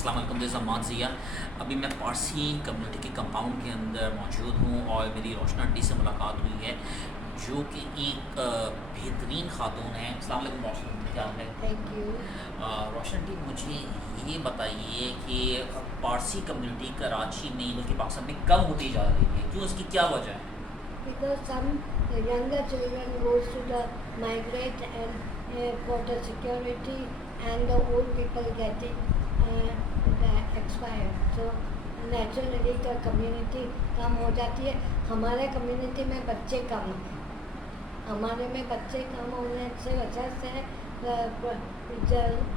अस्सलाम वालेकुम, this is Ammad Zia. अभी मैं पारसी कम्युनिटी के कंपाउंड के अंदर मौजूद हूँ और मेरी रोशन आंटी से मुलाकात हुई है जो कि एक बेहतरीन खातून है। अस्सलाम वालेकुम रोशन आंटी, क्या हाल है? Thank you. रोशन आंटी, मुझे ये बताइए कि पारसी कम्युनिटी कराची में बल्कि पाकिस्तान में कम होती जा रही है, क्यों, इसकी क्या वजह है? Because some younger children goes to the migrate and for the security and the old people getting expired. So naturally the community कम हो जाती है. हमारे कम्युनिटी में बच्चे कम हैं. हमारे में बच्चे कम होने से वजह से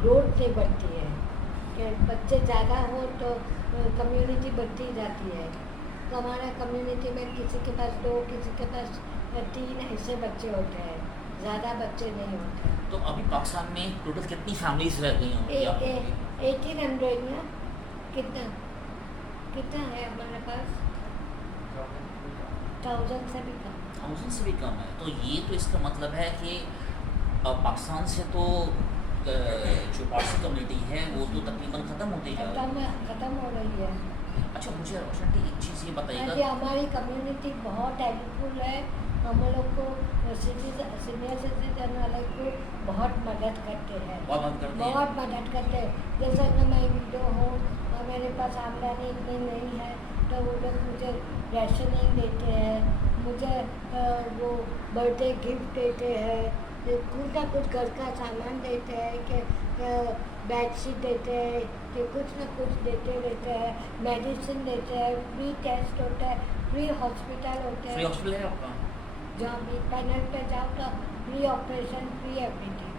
ग्रोथ नहीं बढ़ती है कि बच्चे ज़्यादा हो तो कम्युनिटी बढ़ती जाती है. तो हमारे कम्युनिटी में किसी के पास 2, किसी के पास 3 ऐसे बच्चे होते हैं, ज़्यादा बच्चे नहीं होते. तो अभी पाकिस्तान में टोटल कितनी फैमिलीज रह गई होंगी आप लोगों की? 1800 में कितना कितना है हमारे पास? 1000 से भी कम. 1000 से भी कम है। तो ये तो इसका मतलब है कि पाकिस्तान से तो जो पारसी कम्युनिटी है वो तो तकरीबन ख़त्म होती जा रही है। खत्म हो रही है. अच्छा, मुझे रोशन आंटी एक चीज़ ये बताइएगा। अरे हमारी कम्युनिटी बहुत हेल्पफुल है. हम लोग को सीनियर सिटीजन वाले को बहुत मदद करते हैं. बहुत मदद करते हैं। बहुत मदद करते हैं. जैसे कि मैं विडो हूँ और मेरे पास आमदनी इतनी नहीं है तो वो लोग मुझे राशनिंग देते हैं, मुझे वो बर्थडे गिफ्ट देते हैं, कुछ ना कुछ घर का सामान देते हैं कि बेडशीट देते हैं कि कुछ ना कुछ देते रहते हैं, मेडिसिन देते हैं, फ्री टेस्ट होता है, फ्री हॉस्पिटल होते हैं. फ्री हॉस्पिटल है आपका? जहाँ भी पैनल पे जाओ तो free operation, free everything.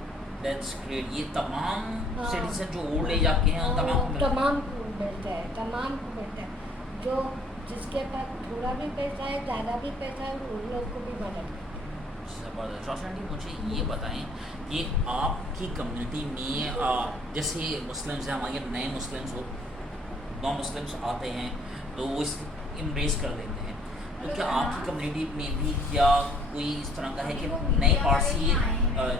That's great. ये तमाम हाँ. सिटीजन जो ओल्ड एज आपके हैं उन तमाम को मिलता है? तमाम को मिलता है, तमाम को मिलता है. जो जिसके पास थोड़ा भी पैसा है, ज़्यादा भी पैसा है, उन लोग को भी मदद करते हैं. ज़बरदस्त। रोशन आंटी, मुझे ये बताएं कि आपकी कम्युनिटी में जैसे मुस्लिम्स हैं, हमारे नए मुस्लिम्स हो, नॉन मुस्लिम्स आते हैं तो वो इस इम्ब्रेस कर लेते हैं, तो क्या आपकी कम्युनिटी में भी क्या कोई इस तरह का है कि नए पारसी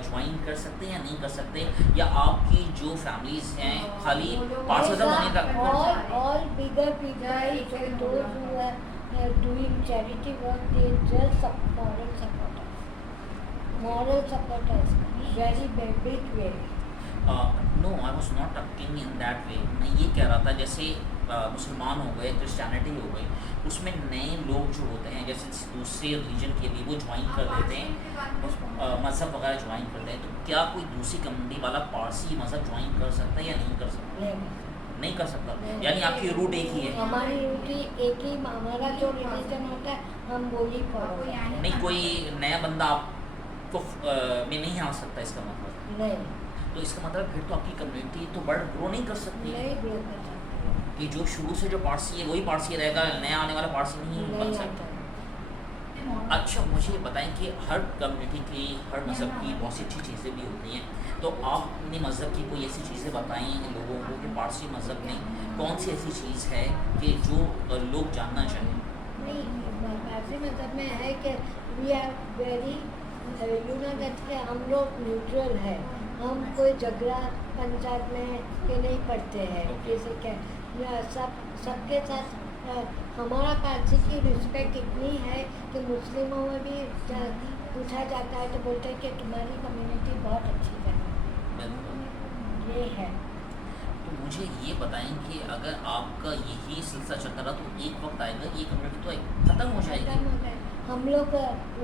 ज्वाइन कर सकते हैं या नहीं कर सकते, या आपकी जो फैमिलीज हैं खाली पारसिज्म होने तक? All bigger people, those who are doing charity work, they just moral supporters, very big way. No, I was not talking in that way. मैं ये कह रहा था जैसे मुसलमान हो गए, क्रिश्चियनिटी हो गई, उसमें नए लोग जो होते हैं जैसे दूसरे रिलीजन के लिए वो ज्वाइन कर लेते हैं, मज़हब वगैरह ज्वाइन करते हैं, तो क्या कोई दूसरी कम्युनिटी वाला पारसी मज़हब ज्वाइन कर सकता है या नहीं कर सकता? नहीं कर सकता। यानी आपकी रूट एक ही है? हमारी रूट एक ही, हमारा जो रिलीजन होता है हम वो ही फॉलो करते हैं. नहीं, कोई नया बंदा आपको में नहीं आ सकता, इसका मतलब? नहीं, तो इसका मतलब फिर तो आपकी कम्युनिटी तो ग्रो नहीं कर सकती है नहीं ग्रो कर सकते. कि जो शुरू से जो पारसी है वही पारसी रहेगा, नया आने वाला पारसी नहीं बन नहीं सकता। आता. अच्छा, मुझे बताएं कि हर कम्युनिटी की, हर मज़हब की बहुत सी अच्छी चीज़ें भी होती हैं, तो आप अपने मज़हब की कोई ऐसी चीज़ें बताएं लोगों को कि पारसी मज़हब में कौन सी ऐसी चीज़ है कि जो लोग जानना चाहें? नहीं, पारसी मज़हब में है कि वी आर वेरी दैट हम लोग न्यूट्रल है. हम कोई झगड़ा पंचायत में के नहीं पढ़ते हैं. जैसे कि सबके साथ हमारा पारसी की रिस्पेक्ट इतनी है कि मुस्लिमों में भी पूछा जाता है तो बोलते हैं कि तुम्हारी कम्युनिटी बहुत अच्छी है. बिल्कुल। ये है. तो मुझे ये बताएं कि अगर आपका यही सिलसिला चलता रहा तो एक वक्त आएगा ये कम्युनिटी तो ख़त्म हो जाएगी। खत्म हो गए. हम लोग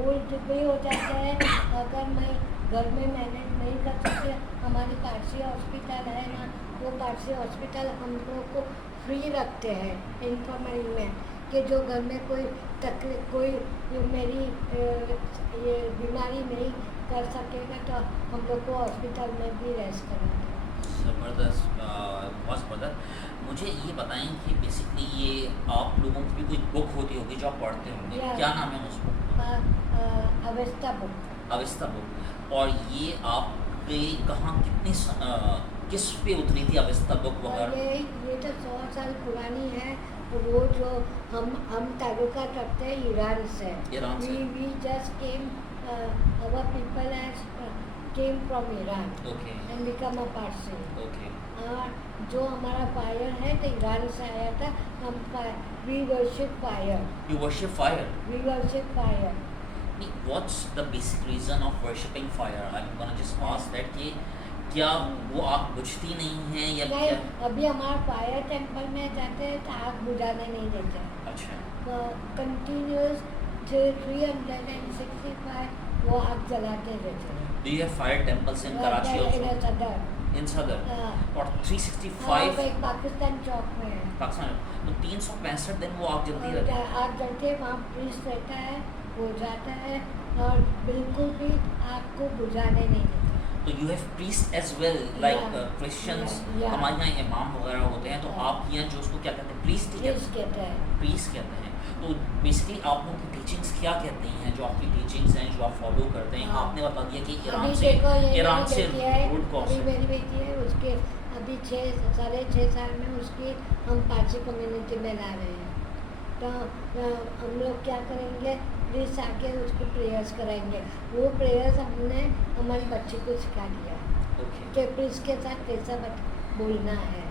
ओल्ड भी हो जाते हैं. अगर मैं घर में मैनेज नहीं कर सकते, हमारी पारसी हॉस्पिटल है ना, वो पारसी हॉस्पिटल हम लोग को फ्री रखते हैं इंफॉर्मल में कि जो घर में कोई तकलीफ, कोई मेरी ये बीमारी नहीं कर सकेगा तो हम लोग को हॉस्पिटल में भी रेस्ट कराते हैं. ज़बरदस्त, बहुत ज़बरदस्त। मुझे ये बताएं कि बेसिकली ये आप लोगों की भी कोई बुक होती होगी जो आप पढ़ते होंगे, Yeah. क्या नाम है उस बुक? Avesta book. अविस्ता बुक। और ये आप पे कहाँ किस पे उतरी थी अविस्ता बुक वगैरह? ये तो 100 साल पुरानी है. वो जो हम तालुका करते हैं ईरान से. ईरान से। We just came, our people has came from Iran Okay. and become a Parsi. Okay. और जो हमारा फायर है तो ईरान से आया था. हम we worship fire. You worship fire. We worship fire. What's the basic reason of worshipping fire? I'm gonna just ask that कि क्या वो आग बुझती नहीं है या नहीं, क्या? अभी हमारा फायर टेम्पल में जाते हैं तो आग बुझाने नहीं देते. अच्छा. कंटिन्यूस 365 वो आग जलाते रहते हैं. Do you have fire temples in Karachi also? सदर. In Sadr. और हाँ, 365 एक पाकिस्तान चौक में है. पाकिस्तान तो 365 दिन वो आग जलती और रहती है. आग जलती है, वहाँ प्रीस्ट रहता है, वो जाता है और बिल्कुल भी आग को बुझाने नहीं देता. तो you have priest as well like Yeah. Christians. Yeah. हमारे यहाँ इमाम वगैरह होते हैं तो Yeah. आप यहाँ जो उसको क्या कहते हैं प्रीस्ट ही प्रीस्ट कहते हैं. प्रीस्ट कहते हैं. तो बेसिकली आप लोगों की टीचिंग्स क्या कहती हैं जो आपकी टीचिंग्स हैं जो आप फॉलो करते हैं? हाँ. आपने बता दिया कि अभी देखो ईरान से बेटी है, रूट अभी कॉज. मेरी बेटी है, उसके अभी 6 साल में उसकी हम पारसी कम्युनिटी में ला रहे हैं. तो हम लोग क्या करेंगे, प्लीज आके उसको प्रेयर्स कराएंगे. वो प्रेयर्स हमने हमारी बच्ची को सिखा दिया ओके. कि प्लीज के साथ कैसा बोलना है.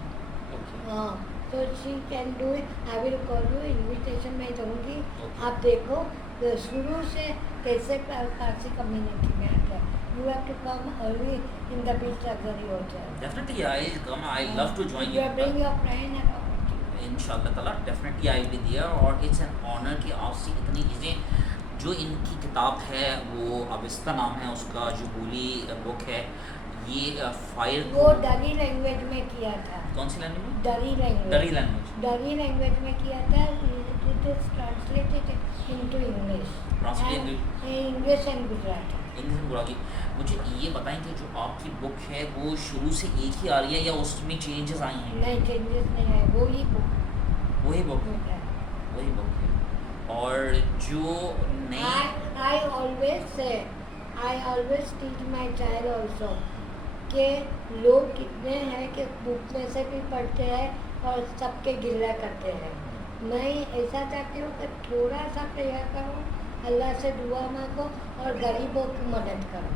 ओके. हाँ, तो she can do it. I will call you, invitation मैं दूँगी. Okay. आप देखो शुरू से कैसे पारसी कम्युनिटी में आते हैं. You have to come early in the beach luxury hotel. Definitely I come. I love to join you bring your friend and इंशाल्लाह ताला definitely I will be there. और इट्स एन ऑनर कि आपसे इतनी चीज़ें जो इनकी किताब है वो अविस्ता नाम है उसका जो बोली बुक है ये फायर वो डरी लैंग्वेज में किया था. कौन सी लैंग्वेज में? डरी लैंग्वेज. डरी लैंग्वेज. डरी लैंग्वेज में किया था. It is translated into English. Translated. English and Gujarati. English में बोला. मुझे ये बताएं कि जो आपकी बुक है वो शुरू से एक ही आ रही है या उसमें चेंजेस आई हैं? नहीं, चेंजेस नहीं है, वो ही बुक वही बुक है. है. वही बुक है. और जो नई I always say, I always teach my child also कि लोग कितने हैं कि बुक में से भी पढ़ते हैं और सबके गिला करते हैं. मैं ऐसा चाहती हूँ कि थोड़ा सा प्रेयर करो, अल्लाह से दुआ मांगो और गरीबों की मदद करो.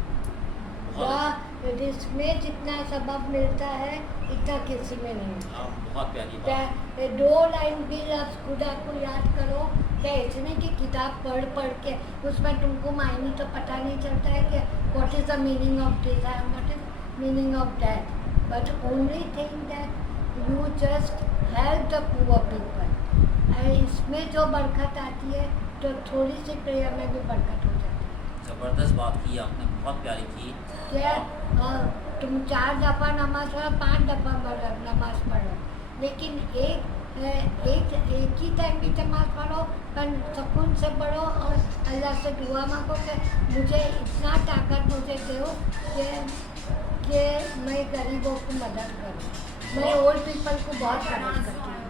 इसमें जितना सबब मिलता है इतना किसी में नहीं मिलता. बहुत प्यारी बात. 2 लाइन भी खुदा को याद करो कि इसने की किताब पढ़ पढ़ के उसमें तुमको मायने तो पता नहीं चलता है कि what is the meaning of this and what is meaning of that. But only thing that you just help the poor people. इसमें जो बरकत आती है तो थोड़ी सी प्रेयर में भी बरकत हो जाती है. ज़बरदस्त बात की आपने. बहुत प्यारी की. क्या तुम 4 दफ़ा नमाज पढ़ो, 5 दफ़ा नमाज पढ़ो, लेकिन एक ही टाइम भी नमाज पढ़ो पर सुकून से पढ़ो और अल्लाह से दुआ मांगो कि मुझे इतना ताकत मुझे दो कि मैं गरीबों की मदद करूँ. मैं ओल्ड पीपल को बहुत मदद करती हूँ.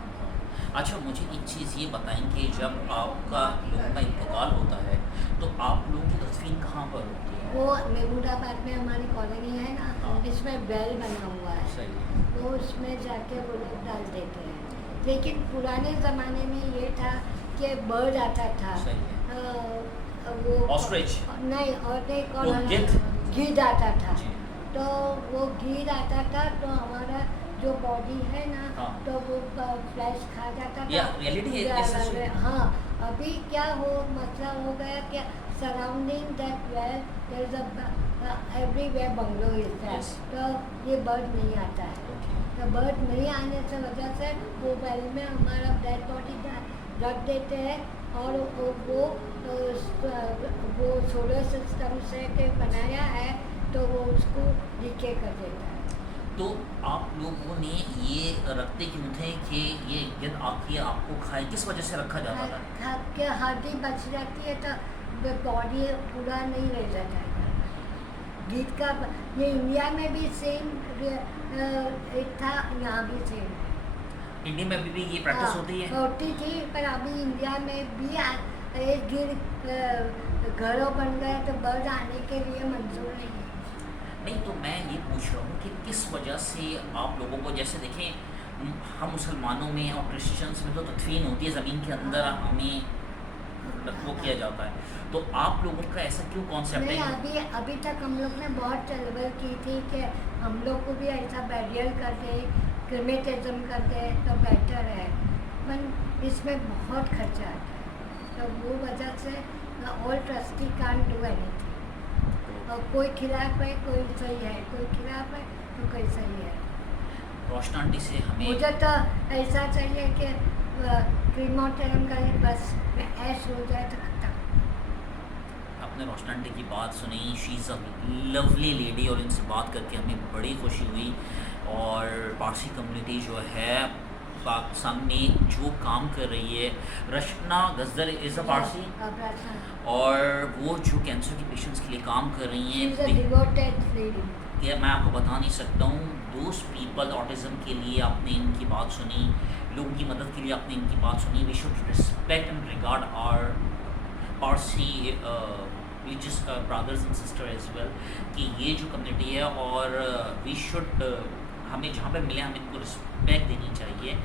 अच्छा मुझे एक चीज़ ये बताएं कि जब आपका लोगों का इंतकाल होता है तो आप लोगों की तदफीन कहाँ पर होती है? वो महमूदाबाद में हमारी कॉलोनी है ना, हाँ. इसमें बेल बना हुआ है. सही है. वो उसमें जाके वो लोग डाल देते हैं. लेकिन पुराने ज़माने में ये था कि बर्ड आता था. सही है. वो Ostrich? नहीं, और एक वो गिद्ध? गिद्ध आता था. जी. तो वो गिद्ध आता था तो हमारा जो बॉडी है ना, हाँ. तो वो फ्लैश खा जाता था. Yeah, reality is this is true. हाँ, अभी क्या मसला हो गया कि surrounding that well there is a everywhere bungalow is there. Yes. तो ये बर्ड नहीं आता है. Okay. तो बर्ड नहीं आने से वजह से वो वेल में हमारा डेड बॉडी रख देते हैं और वो सोलर सिस्टम से के बनाया है तो वो उसको डीके कर देता है. तो आप लोगों ने ये रखते क्यों थे कि ये गिद्ध आके आपको खाए? किस वजह से रखा जाता था? खा के हड्डी बच जाती है तो बॉडी पूरा नहीं रह जाता है. गिद्ध का ये इंडिया में भी सेम एक था, यहाँ भी सेम है. इंडिया में भी ये प्रैक्टिस होती है? होती थी, पर अभी इंडिया में भी एक गिद्ध घरों बन गए तो बर्ड आने के लिए मंजूर नहीं है. नहीं तो मैं ये पूछ रहा हूँ कि किस वजह से आप लोगों को, जैसे देखें हम मुसलमानों में और क्रिश्चियंस में तो तदफीन होती है ज़मीन के अंदर, हमें वो किया जाता है। तो आप लोगों का ऐसा क्यों कॉन्सेप्ट नहीं, है? अभी अभी तक हम लोग ने बहुत चलबल की थी कि हम लोग को भी ऐसा बैरियल कर दे, क्रिमेटिज्म कर दे तो बेटर है, पर इसमें बहुत खर्चा आता है, तो वो वजह से all trustee can't do anything, और कोई खिलाफ है कोई सही है, कोई खिलाफ है तो कोई सही है। रोशना आंटी से हमें मुझे तो ऐसा चाहिए कि क्रीमोटेरियम का बस ऐश हो जाए तो खत्म। आपने रोशना आंटी की बात सुनी, she is a lovely lady, और इनसे बात करके हमें बड़ी खुशी हुई। और पारसी कम्युनिटी जो है पाकिस्तान में जो काम कर रही है, रशना गजदर इज़ अ पारसी, और वो जो कैंसर के पेशेंट्स के लिए काम कर रही हैं, ये मैं आपको बता नहीं सकता हूँ। दोज पीपल ऑटिज़म के लिए आपने इनकी बात सुनी, लोगों की मदद के लिए आपने इनकी बात सुनी। We should respect and regard our Parsi religious brothers and sister as well, कि ये जो कम्युनिटी है, और वी शुड हमें जहाँ पे मिले हमें इनको रिस्पेक्ट देनी चाहिए।